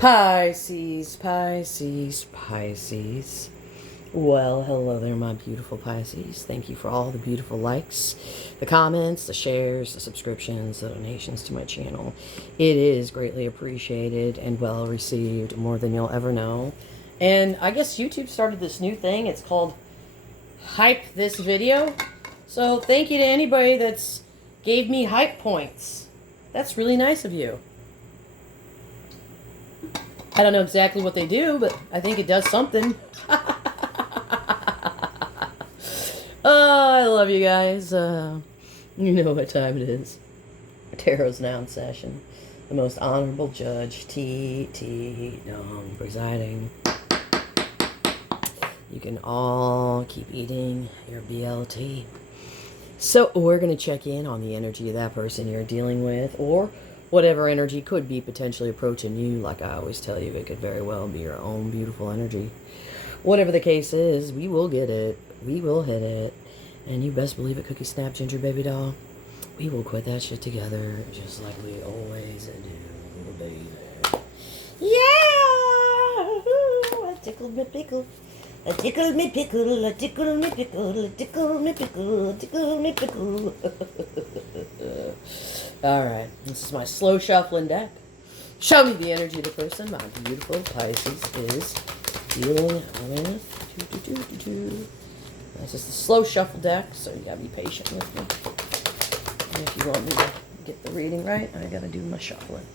Pisces, Pisces, Pisces. Well, hello there, my beautiful Pisces. Thank you for all the beautiful likes, the comments, the shares, the subscriptions, the donations to my channel. It is greatly appreciated and well received, more than you'll ever know. And I guess YouTube started this new thing. It's called Hype This Video. So thank you to anybody that's gave me hype points. That's really nice of you. I don't know exactly what they do, but I think it does something. Oh, I love you guys. You know what time it is. Tarot's now in session. The most honorable judge, T. Dom, presiding. You can all keep eating your BLT. So we're going to check in on the energy of that person you're dealing with, or whatever energy could be potentially approaching you. Like I always tell you, it could very well be your own beautiful energy. Whatever the case is, we will get it. We will hit it. And you best believe it, Cookie Snap Ginger Baby Doll. We will quit that shit together, just like we always do, baby. Yeah! I tickled me pickle. I tickled me pickle. I tickled me pickle. I tickled me pickle. I tickled me pickle. Alright, this is my slow shuffling deck. Show me the energy of the person my beautiful Pisces is dealing with. This is the slow shuffle deck, so you gotta be patient with me. And if you want me to get the reading right, I gotta do my shuffling.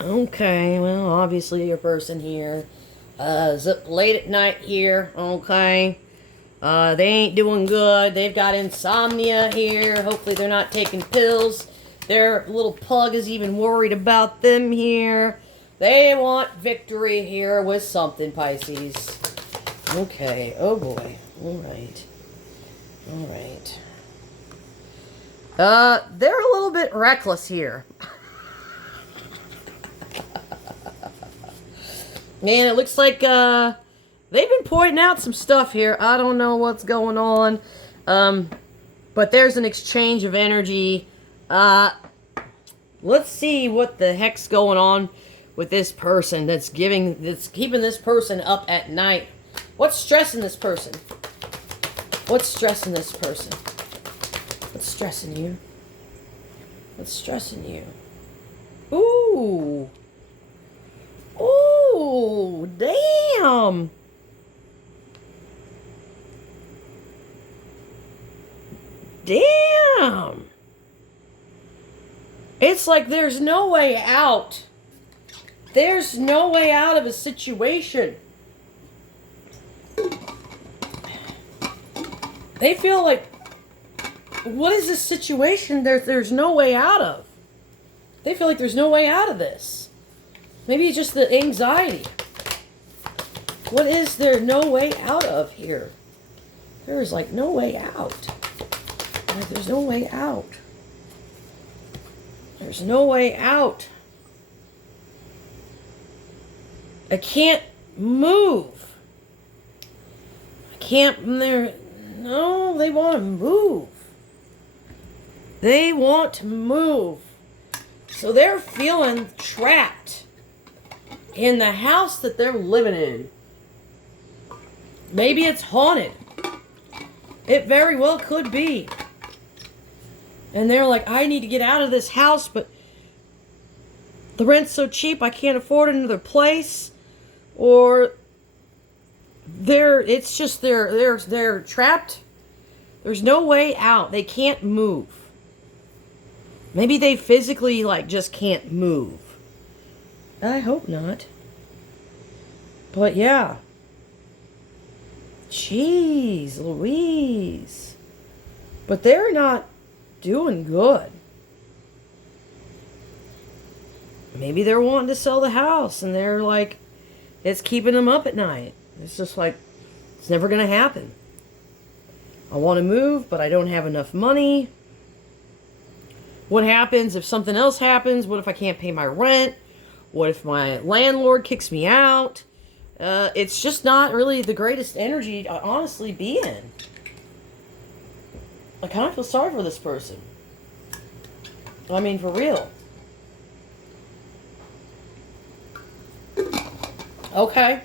Okay, well, obviously your person here is up late at night here, okay? They ain't doing good. They've got insomnia here. Hopefully they're not taking pills. Their little pug is even worried about them here. They want victory here with something, Pisces. Okay. Oh, boy. All right. All right. They're a little bit reckless here. Man, it looks like, they've been pointing out some stuff here. I don't know what's going on. But there's an exchange of energy. Let's see what the heck's going on with this person that's keeping this person up at night. What's stressing this person? What's stressing this person? What's stressing you? What's stressing you? Ooh. Ooh, damn. Damn. It's like there's no way out. There's no way out of a situation. They feel like, what is this situation there's no way out of? They feel like there's no way out of this. Maybe it's just the anxiety. What is there no way out of here? There's like no way out. Like there's no way out. There's no way out. I can't move. I can't, no, they want to move. They want to move. So they're feeling trapped in the house that they're living in. Maybe it's haunted. It very well could be. And they're like, I need to get out of this house, but the rent's so cheap I can't afford another place. Or they're trapped. There's no way out. They can't move. Maybe they physically just can't move. I hope not. But yeah. Jeez Louise. But they're not doing good. Maybe they're wanting to sell the house and they're like, it's keeping them up at night. It's just like, it's never going to happen. I want to move, but I don't have enough money. What happens if something else happens? What if I can't pay my rent? What if my landlord kicks me out? It's just not really the greatest energy to honestly be in. I kind of feel sorry for this person. I mean, for real. Okay.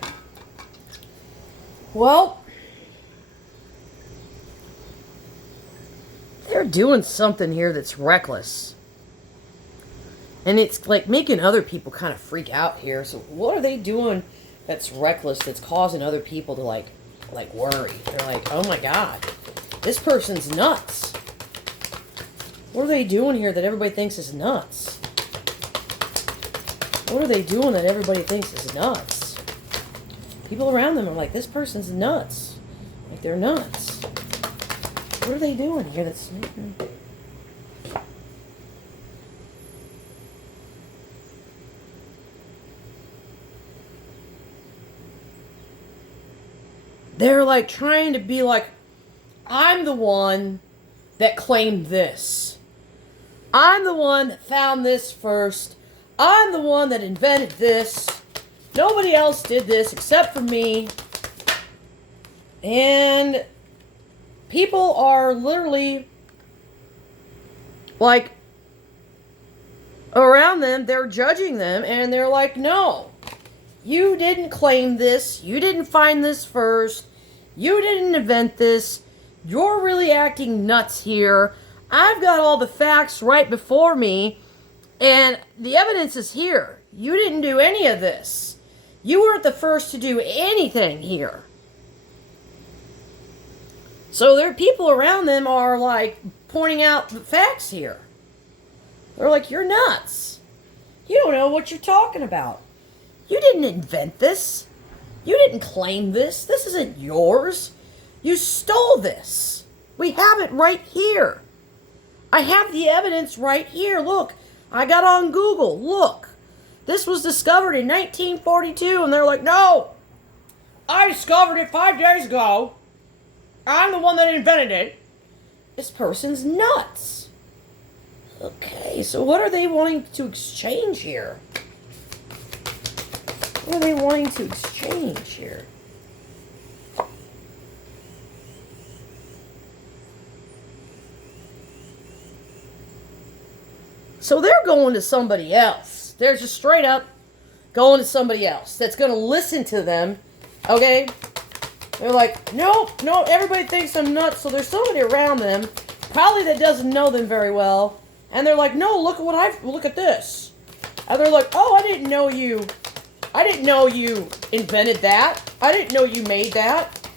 Well, they're doing something here that's reckless. And it's like making other people kind of freak out here. So what are they doing that's reckless, that's causing other people to like worry? They're like, oh my God, this person's nuts. What are they doing here that everybody thinks is nuts? What are they doing that everybody thinks is nuts? People around them are like, this person's nuts. Like, they're nuts. What are they doing here that's... They're like trying to be like, I'm the one that claimed this. I'm the one that found this first. I'm the one that invented this. Nobody else did this except for me. And people are literally like around them, they're judging them, and they're like, no, you didn't claim this. You didn't find this first. You didn't invent this. You're really acting nuts here. I've got all the facts right before me, and the evidence is here. You didn't do any of this. You weren't the first to do anything here. So there are people around them are like pointing out the facts here. They're like, you're nuts. You don't know what you're talking about. You didn't invent this. You didn't claim this. This isn't yours. You stole this. We have it right here. I have the evidence right here. Look, I got on Google. Look, this was discovered in 1942. And they're like, no, I discovered it 5 days ago. I'm the one that invented it. This person's nuts. Okay, so what are they wanting to exchange here? What are they wanting to exchange here? So they're going to somebody else. They're just straight up going to somebody else that's going to listen to them. Okay? They're like, nope, everybody thinks I'm nuts. So there's somebody around them, probably that doesn't know them very well. And they're like, no, look at this. And they're like, oh, I didn't know you invented that. I didn't know you made that.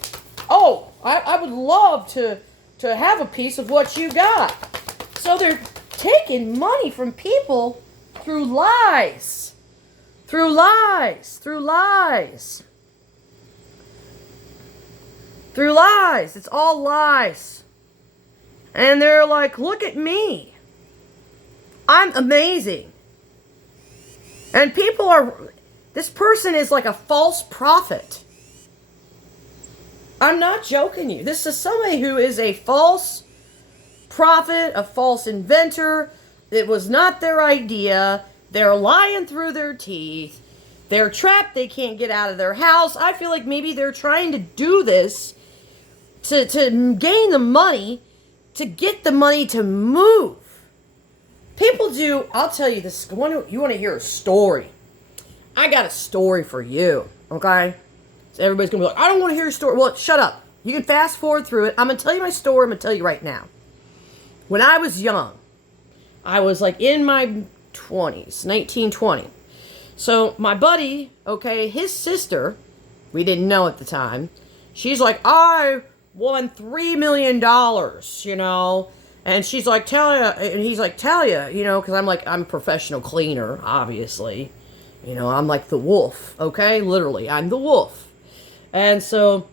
Oh, I would love to have a piece of what you got. So they're taking money from people through lies. Through lies. Through lies. Through lies. It's all lies. And they're like, look at me. I'm amazing. And people are... This person is like a false prophet. I'm not joking you. This is somebody who is a false prophet, a false inventor. It was not their idea. They're lying through their teeth. They're trapped. They can't get out of their house. I feel like maybe they're trying to do this to gain the money, to get the money to move. People do, I'll tell you this, you want to hear a story. I got a story for you, okay? So everybody's going to be like, I don't want to hear your story. Well, shut up. You can fast forward through it. I'm going to tell you my story. I'm going to tell you right now. When I was young, I was like in my 20s, 19, 20. So my buddy, okay, his sister, we didn't know at the time, she's like, I won $3 million, you know? And she's like, Talia, and he's like, Talia, you know, because I'm a professional cleaner, obviously. You know, I'm like the wolf, okay? Literally, I'm the wolf. And so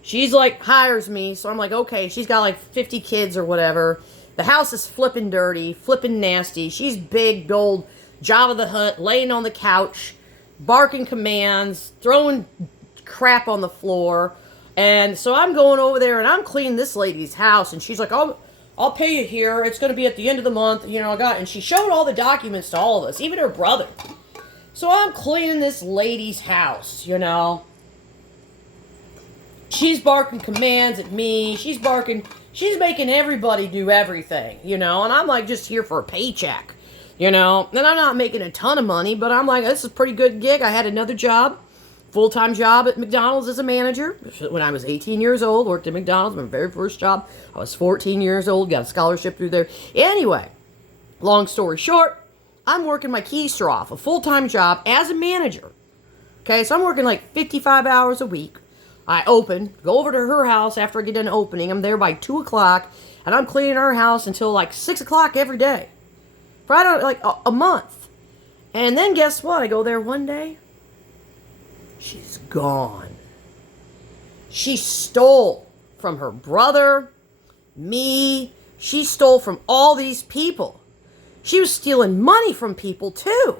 she's like, hires me. So I'm like, okay, she's got like 50 kids or whatever. The house is flipping dirty, flipping nasty. She's big, old Jabba the Hutt, laying on the couch, barking commands, throwing crap on the floor. And so I'm going over there and I'm cleaning this lady's house. And she's like, I'll pay you here. It's going to be at the end of the month. You know, and she showed all the documents to all of us, even her brother. So I'm cleaning this lady's house, you know. She's barking commands at me. She's making everybody do everything, you know. And I'm like just here for a paycheck, you know. And I'm not making a ton of money, but I'm like, this is a pretty good gig. I had another job. Full-time job at McDonald's as a manager. When I was 18 years old, worked at McDonald's, my very first job. I was 14 years old, got a scholarship through there. Anyway, long story short, I'm working my keister off, a full-time job as a manager. Okay, so I'm working like 55 hours a week. I open, go over to her house after I get done opening. I'm there by 2 o'clock, and I'm cleaning her house until like 6 o'clock every day. For I don't, like a month. And then guess what? I go there one day. She's gone. She stole from her brother, me. She stole from all these people. She was stealing money from people too.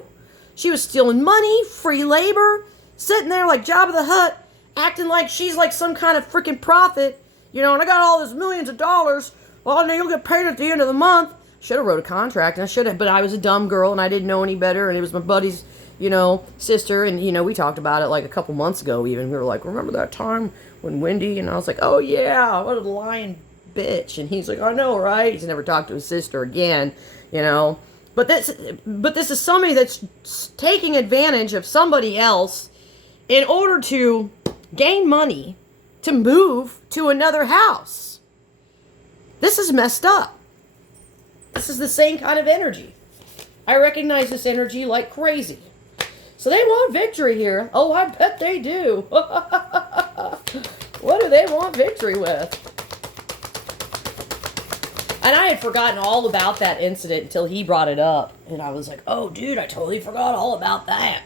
She was stealing money, free labor, sitting there like Jabba the Hutt, acting like she's like some kind of freaking prophet, you know, and I got all these millions of dollars. Well, now you'll get paid at the end of the month. Should have wrote a contract, and I should have, but I was a dumb girl, and I didn't know any better, and it was my buddy's, you know, sister, and, you know, we talked about it like a couple months ago even. We were like, remember that time when Wendy, and I was like, oh, yeah, what a lying bitch. And he's like, I know, right? He's never talked to his sister again, you know. But this is somebody that's taking advantage of somebody else in order to gain money to move to another house. This is messed up. This is the same kind of energy. I recognize this energy like crazy. So they want victory here. Oh, I bet they do. What do they want victory with? And I had forgotten all about that incident until he brought it up. And I was like, oh, dude, I totally forgot all about that.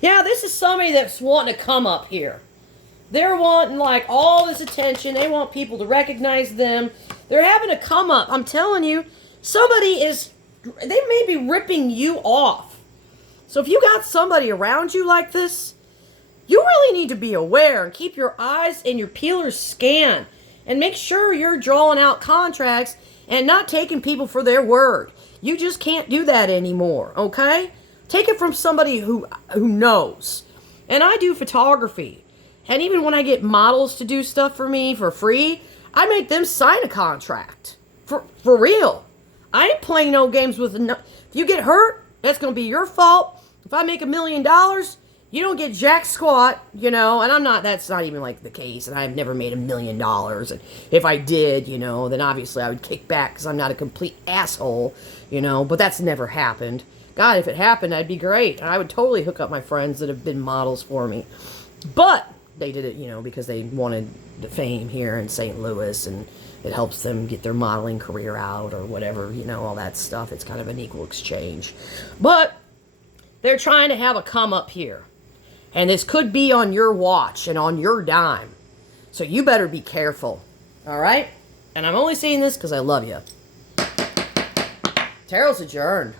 Yeah, this is somebody that's wanting to come up here. They're wanting, like, all this attention. They want people to recognize them. They're having a come up. I'm telling you, somebody is, they may be ripping you off. So if you got somebody around you like this, you really need to be aware and keep your eyes and your peelers scanned and make sure you're drawing out contracts and not taking people for their word. You just can't do that anymore, okay? Take it from somebody who knows. And I do photography. And even when I get models to do stuff for me for free, I make them sign a contract. For real. I ain't playing no games with... If you get hurt, that's going to be your fault. If I make $1 million, you don't get jack squat, you know. And that's not even like the case. And I've never made $1 million. And if I did, you know, then obviously I would kick back because I'm not a complete asshole, you know. But that's never happened. God, if it happened, I'd be great. I would totally hook up my friends that have been models for me. But they did it, you know, because they wanted the fame here in St. Louis, and it helps them get their modeling career out or whatever, you know, all that stuff. It's kind of an equal exchange. But they're trying to have a come up here. And this could be on your watch and on your dime. So you better be careful. All right? And I'm only saying this because I love you. Tarot's adjourned.